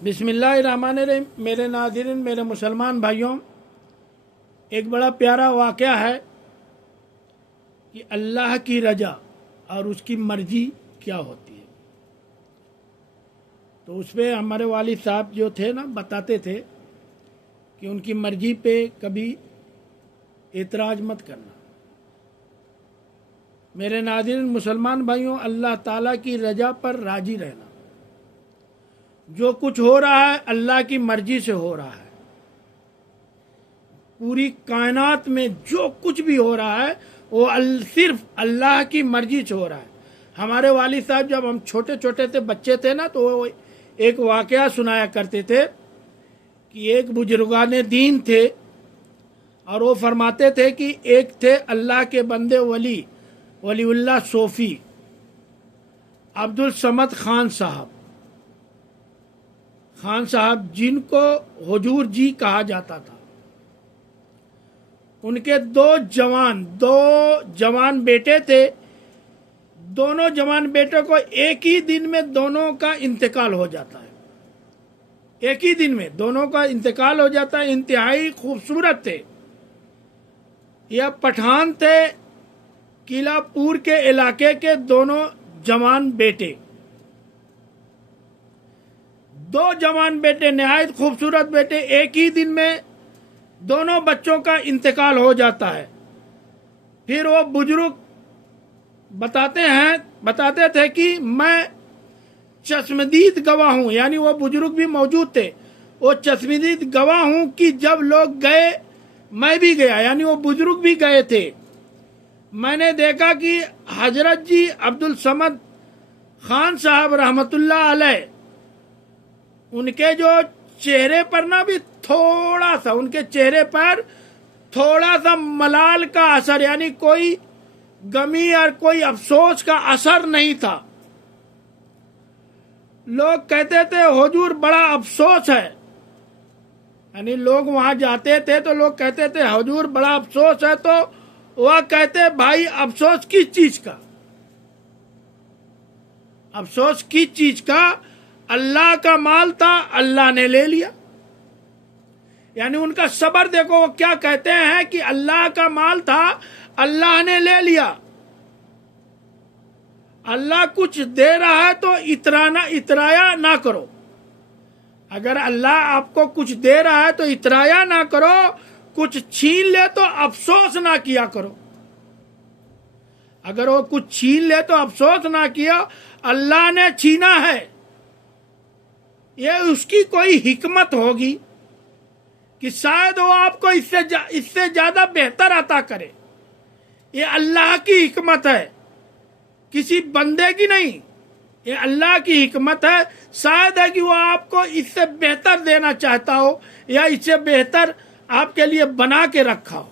बिस्मिल्लाहिर्रहमानिर्रहीम। मेरे नाज़रीन, मेरे मुसलमान भाइयों, एक बड़ा प्यारा वाक़या है कि अल्लाह की रजा और उसकी मर्जी क्या होती है। तो उस पर हमारे वालिद साहब जो थे ना, बताते थे कि उनकी मर्जी पे कभी एतराज़ मत करना। मेरे नाज़रीन मुसलमान भाइयों, अल्लाह ताला की रजा पर राजी रहना। जो कुछ हो रहा है अल्लाह की मर्जी से हो रहा है। पूरी कायनात में जो कुछ भी हो रहा है वो सिर्फ अल्लाह की मर्जी से हो रहा है। हमारे वालिद साहब जब हम छोटे छोटे थे, बच्चे थे ना, तो वो एक वाक़या सुनाया करते थे कि एक बुजुर्गाने दीन थे और वो फरमाते थे कि एक थे अल्लाह के बंदे वलीउल्लाह सोफ़ी अब्दुल समद खान साहब जिनको हुजूर जी कहा जाता था। उनके दो जवान बेटे थे। दोनों जवान बेटों को एक ही दिन में दोनों का इंतकाल हो जाता है। एक ही दिन में दोनों का इंतकाल हो जाता है। इंतहाई खूबसूरत थे। यह पठान थे, किलापुर के इलाके के दोनों जवान बेटे। दो जवान बेटे, निहायत खूबसूरत बेटे। एक ही दिन में दोनों बच्चों का इंतकाल हो जाता है। फिर वो बुजुर्ग बताते थे कि मैं चश्मदीद गवाह हूँ, यानी वो बुजुर्ग भी मौजूद थे। वो चश्मदीद गवाह हूँ कि जब लोग गए मैं भी गया, यानी वो बुजुर्ग भी गए थे। मैंने देखा कि हजरत जी अब्दुल समद खान साहब रहमतुल्लाह अलैह, उनके जो चेहरे पर ना भी थोड़ा सा, उनके चेहरे पर थोड़ा सा मलाल का असर, यानी कोई गमी और कोई अफसोस का असर नहीं था। लोग कहते थे हुजूर बड़ा अफसोस है, यानी लोग वहां जाते थे तो लोग कहते थे हुजूर बड़ा अफसोस है। तो वह कहते भाई अफसोस किस चीज का? अफसोस किस चीज का? अल्लाह का माल था, अल्लाह ने ले लिया। यानी उनका सबर देखो, वो क्या कहते हैं कि अल्लाह का माल था, अल्लाह ने ले लिया। अल्लाह कुछ दे रहा है तो इतराया ना करो। अगर अल्लाह आपको कुछ दे रहा है तो इतराया ना करो। कुछ छीन ले तो अफसोस ना किया करो। अगर वो कुछ छीन ले तो अफसोस ना किया। अल्लाह ने छीना है, ये उसकी कोई हिकमत होगी कि शायद वो आपको इससे ज्यादा बेहतर अता करे। ये अल्लाह की हिकमत है, किसी बंदे की नहीं। ये अल्लाह की हिकमत है। शायद है कि वो आपको इससे बेहतर देना चाहता हो या इससे बेहतर आपके लिए बना के रखा हो।